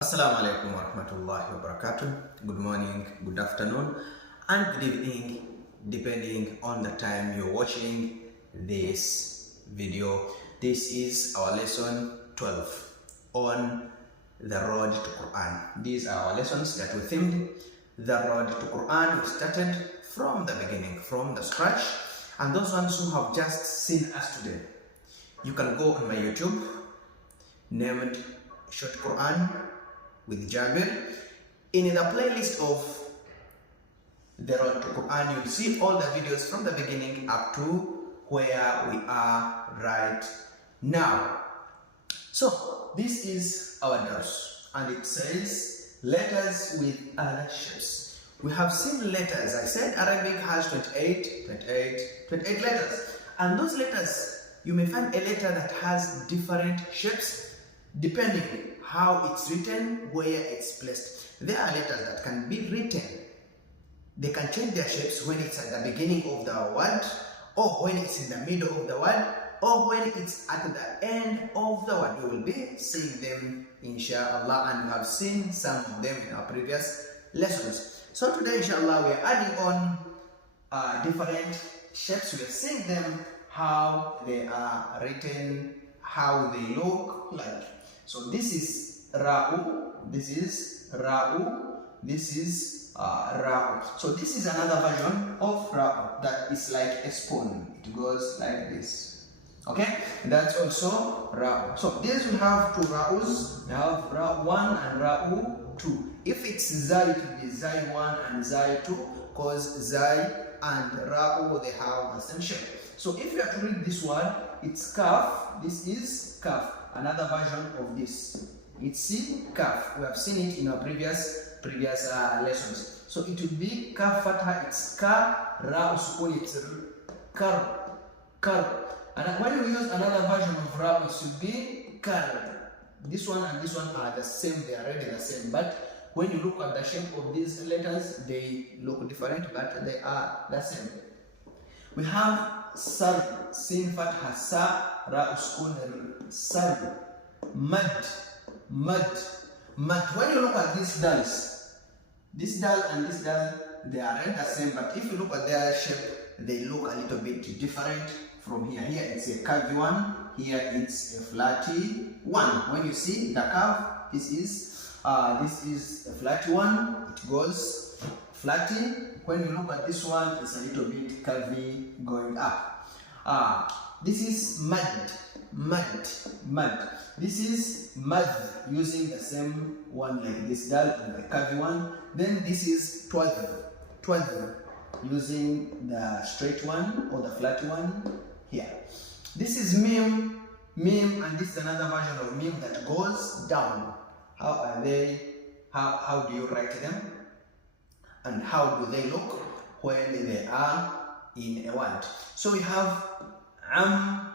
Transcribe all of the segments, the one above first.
Assalamu alaikum wa rahmatullahi wa barakatuh. Good morning, good afternoon, and good evening, depending on the time you're watching this video. This is our lesson 12 on the road to Quran. These are our lessons that we themed the road to Quran. We started from the beginning, from the scratch. And those ones who have just seen us today, you can go on my YouTube named Short Quran with Jabir. In the playlist of the road to Quran, you'll see all the videos from the beginning up to where we are right now. So this is our dars, and it says letters with other shapes. We have seen letters. I said Arabic has 28 letters, and those letters, you may find a letter that has different shapes depending how it's written, where it's placed. There are letters that can be written. They can change their shapes when it's at the beginning of the word, or when it's in the middle of the word, or when it's at the end of the word. We will be seeing them inshallah, and we have seen some of them in our previous lessons. So today inshallah we are adding on different shapes. We are seeing them, how they are written, how they look like. So this is Ra'u, this is Ra'u, this is Ra'u. So this is another version of Ra'u that is like a spoon. It goes like this. Okay, that's also Ra'u. So this will have two Ra'us. We have Ra'u 1 and Ra'u 2. If it's Zai, it will be Zai 1 and Zai 2, because Zai and Ra'u, they have the same shape. So if you have to read this one, it's Kaf, this is Kaf. Another version of this, it's Kaf. We have seen it in our previous lessons. So it will be Kaf Fatha, it's Ka, Ra Sukun, it's Kar, Kar. And when we use another version of Ra, it should be Kar. This one and this one are the same, they are really the same. But when you look at the shape of these letters, they look different, but they are the same. We have Sar, Sin Fatha, Sa, Ra Uskun, Sar, Mad, Mad, Mad. When you look at these dals, this dal and this dal, they are the same, but if you look at their shape, they look a little bit different from here. Here it's a curvy one, here it's a flatty one. When you see the curve, this is a flatty one, it goes flatty. When you look at this one, it's a little bit curvy going up. This is mud, mud, mud. This is mud, using the same one like this dal and the curvy one. Then this is twadh, twadh, using the straight one or the flat one here. This is mim, mim, and this is another version of mim that goes down. How are they? How do you write them? And how do they look when they are in a word? So we have am,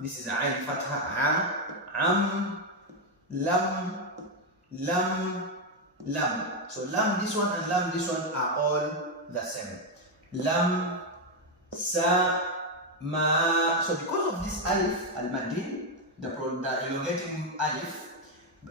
this is ayn fatha, am, lam, lam, lam. So lam this one and lam this one are all the same. Lam, sa, ma. So because of this alif al-maddi, the elongating alif,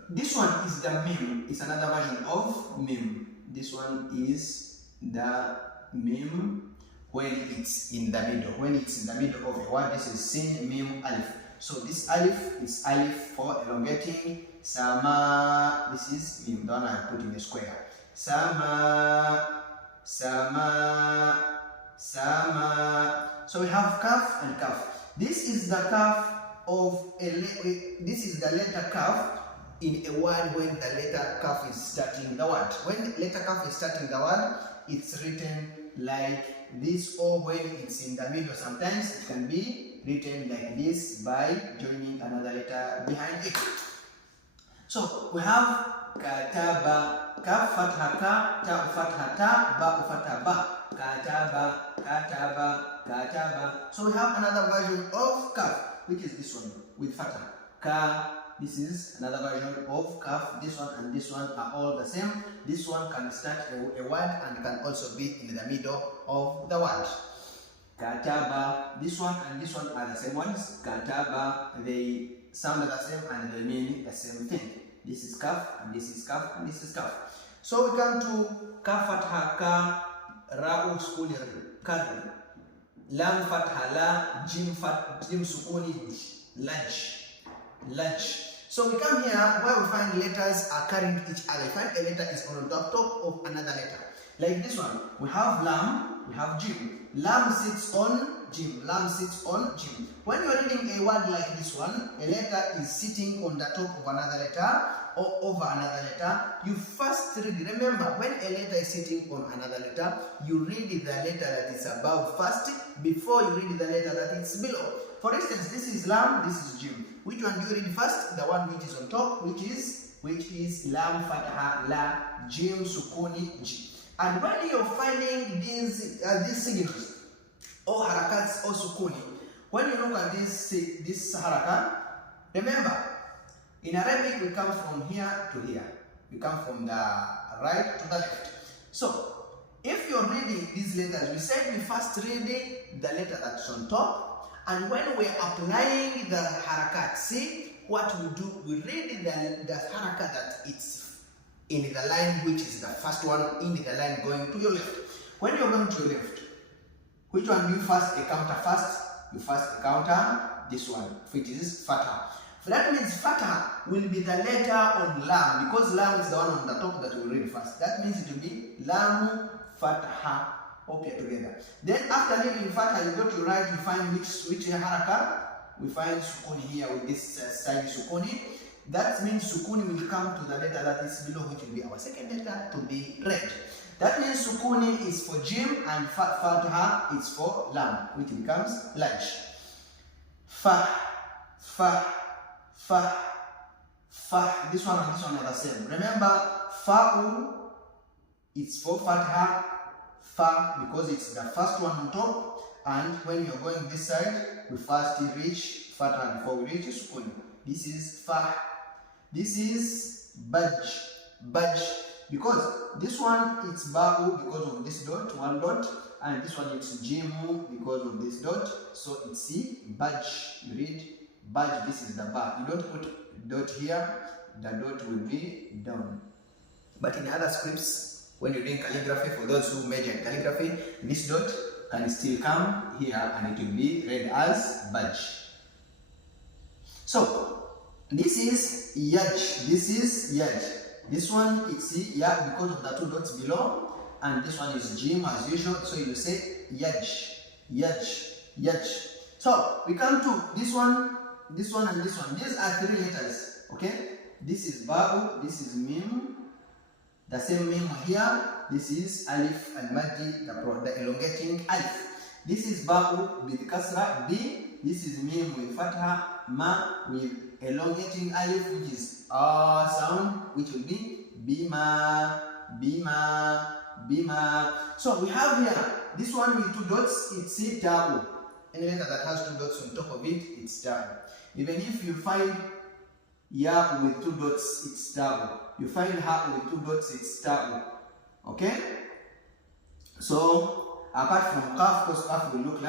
this one is the mim. It's another version of mim. This one is the mim when it's in the middle. When it's in the middle of a word, this is sin, mim, alif. So this alif is alif for elongating. Sama, this is mim, the one I put in the square. Sama, sama, sama. So we have kaf and kaf. This is the kaf of this is the letter kaf in a word when the letter kaf is starting the word. When the letter kaf is starting the word, it's written like this, or when it's in the middle, sometimes it can be written like this by joining another letter behind it. So we have kataba, kaf fatha ka, ta fatha ta, ba fatha ba, kataba, kataba, kataba. So we have another version of kaf, which is this one with fatha ka. This is another version of kaf. This one and this one are all the same. This one can start a word and can also be in the middle of the word. Kataba, this one and this one are the same ones. Kataba, they sound the same and they mean the same thing. This is kaf, and this is kaf, and this is kaf. So we come to kaf fatha ka, ra'u sukuni kar, lam fatha la, jim sukuni laj. So we come here where we find letters are carrying each other. We find a letter is on the top of another letter. Like this one, we have lam, we have jim. Lam sits on jim, lam sits on jim. When you are reading a word like this one, a letter is sitting on the top of another letter or over another letter. You first read, remember, when a letter is sitting on another letter, you read the letter that is above first before you read the letter that is below. For instance, this is lam, this is jim. Which one do you read first? The one which is on top, which is lam fatha la, jim sukuni ji. And when you're finding these signals or harakats or sukuni, when you look at this haraka, remember, in Arabic we come from here to here. We come from the right to the left. So, if you're reading these letters, we said we first read the letter that's on top, and when we're applying the harakat, see what we do, we read the harakat that it's in the line which is the first one in the line going to your left. When you're going to your left, which one do you first encounter first? You first encounter this one, which is fatha. So that means fatha will be the letter on lam, because lam is the one on the top that we read first. That means it will be lam fatha. Hope you're together. Then after leaving fatha, you go to your right, you find which haraka. We find sukuni here with this side sukuni. That means sukuni will come to the letter that is below, which will be our second letter to be read. That means sukuni is for jim and fatha is for lam, which becomes laj. Fa, fa, fa, fa. This one and this one are the same. Remember, fa'u is for fatha, fa, because it's the first one on top. And when you're going this side, we first reach fatha before we reach sukuni. This is fa. This is baj, because this one it's ba'u because of this dot, one dot, and this one it's jimu because of this dot, so it's C, baj. You read baj, this is the ba. You don't put dot here, the dot will be down. But in other scripts, when you're doing calligraphy, for those who major in calligraphy, this dot can still come here and it will be read as baj. So, this is yaj, this is yaj. This one it's ya because of the two dots below, and this one is jim as usual, so you say yaj, yaj, yaj. So we come to this one, and this one. These are three letters, okay? This is ba'u, this is mim, the same mim here. This is alif al-maddi, the elongating alif. This is ba'u with kasra, b. This is mim with fatha, ma with elongating alif, which is sound, which will be bima, bima, bima. So we have here this one with two dots, it's ta'u. Any letter that has two dots on top of it, it's ta'u. Even if you find ya with two dots, it's ta'u. You find ha with two dots, it's ta'u. Okay? So apart from kaf, because kaf will look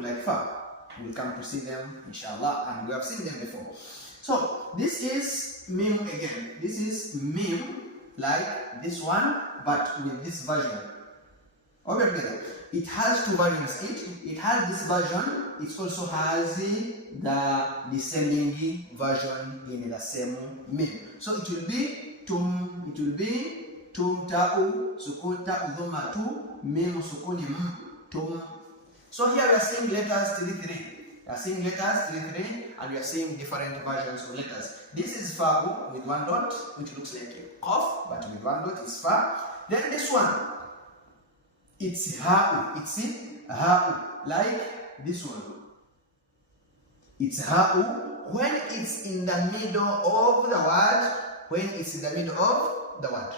like fa. We'll come to see them, inshallah, and we have seen them before. So this is mim again. This is mim like this one, but with this version. Okay, it has two versions. It has this version. It also has the descending version in the same mim. So it will be tum. It will be tum ta'u sukun ta'u dhamma tu mim sukuni tum. So here we are seeing letters 3-3. We are seeing letters 3-3, and we are seeing different versions of letters. This is fa'u with one dot, which looks like a qaf, but with one dot is fa. Then this one, it's ha'u. It's ha'u, like this one. It's ha'u when it's in the middle of the word. When it's in the middle of the word.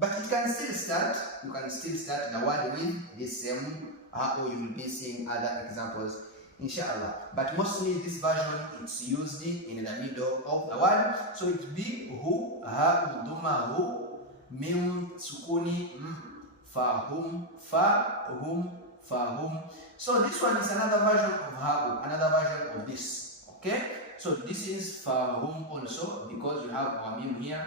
But it can still start. You can still start the word with this same ha'u. You will be seeing other examples, inshallah. But mostly this version, it's used in the middle of the word. So it will be hu, ha'u, duma, hu, mim, sukuni, fahum, fahum, fahum. So this one is another version of ha'u, another version of this. Okay? So this is fahum also, because you have our mim here,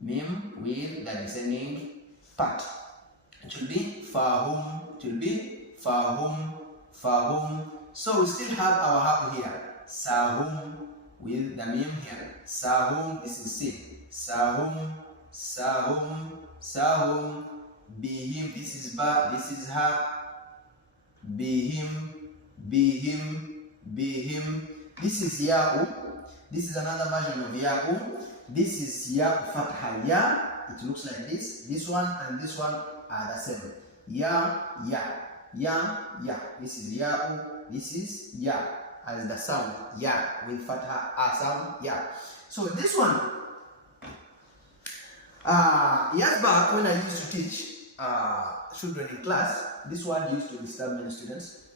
mim with the descending part. It should be fahum, it will be fahum, fahum. So we still have our ha here, sahum with the mim here, sahum, this is C, sahum, sahum, sahum, bihim, this is ba, this is ha, bihim, bihim, bihim. This is ya'u. This is another version of ya'u. This is ya'u fatha ya. It looks like this. This one and this one are the same. Ya, ya, ya, ya. This is ya'u. This is ya as the sound. Ya with fatha a sound. Ya. So this one, years back when I used to teach children in class, this one used to disturb many students.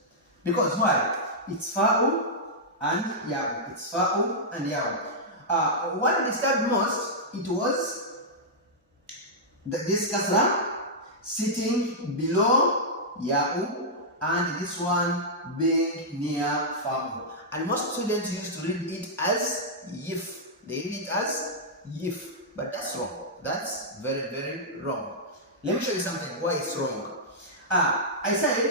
Because why? It's fa'u and ya'u. It's fa'u and ya'u. What disturbed most, it was this kasra sitting below ya'u and this one being near fa'u. And most students used to read it as yif. They read it as yif. But that's wrong. That's very, very wrong. Let me show you something why it's wrong. I said,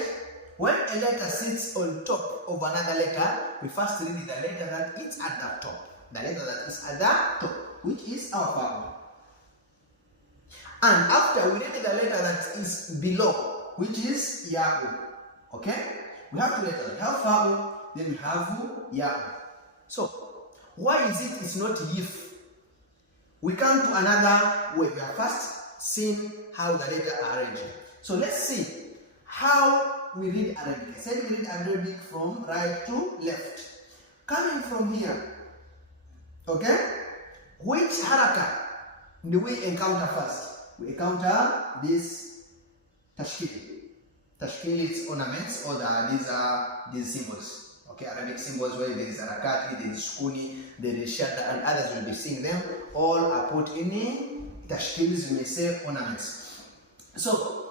when a letter sits on top of another letter, we first read the letter that is at the top. The letter that is at the top, which is our vowel. And after we read the letter that is below, which is ya'u. Okay? We have two letters. We have vowel, then we have ya'u. So, why is it it's not yif? We come to another way. We have first seen how the letter are arranged. So let's see how we read Arabic. I said we read Arabic from right to left. Coming from here, okay? Which haraka do we encounter first? We encounter this tashkil. Tashkil is ornaments, or these are these symbols. Okay, Arabic symbols where there is harakati, there is sukuni, there is shadda, and others will be seeing them. All are put in tashkils, you may say ornaments. So,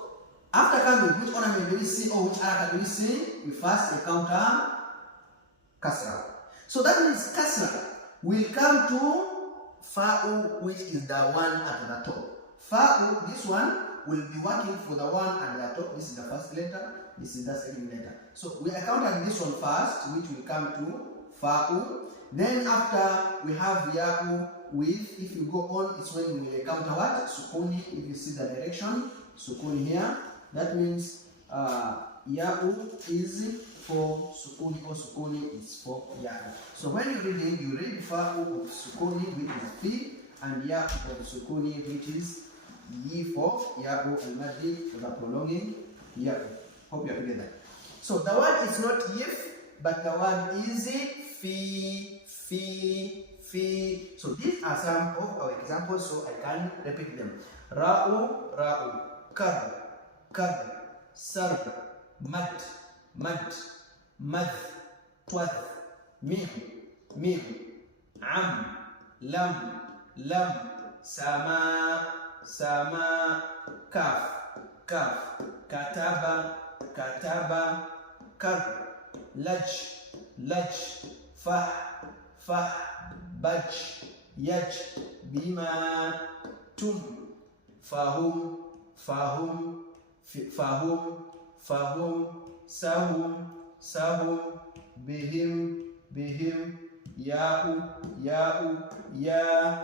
after coming, which ornament do we see, or which haraka do we see? We first encounter kasra. So that means kasra will come to fa'u, which is the one at the top. Fa'u, this one, will be working for the one at the top. This is the first letter, this is the second letter. So we encountered this one first, which will come to fa'u. Then after we have ya'u with, if you go on, it's when we will encounter what? Sukuni, if you see the direction, sukuni here. That means ya'u is for sukuni, or sukuni is for ya'u. So when you're reading, you read fa'u of sukuni, which is fi, and ya'u for sukuni, which is yi for ya'u, al-maddi for the prolonging ya'u. Hope you are together. So the word is not yif, but the word is fi, fi, fi. So these are some of our examples, so I can repeat them. Ra'u, ra'u, kar, kar, sarb, mad, mad, mad, twad, mim, mim, am, lam, lam, sama, sama, kaf, kaf, kataba, kataba, kar, laj, laj, fah, fah, baj, yaj, bima, tum, fahum, fahum, fahum, fahum, sahum, sahum, bihim, bihim, ya'u, ya'u, ya,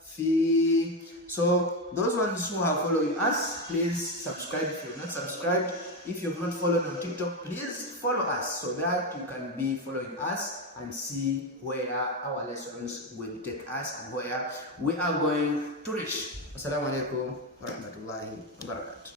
fi. So those ones who are following us, please subscribe if you have not subscribed. If you have not followed on TikTok, please follow us so that you can be following us and see where our lessons will take us and where we are going to reach. Assalamu alaikum wa rahmatullahi wa barakatuh.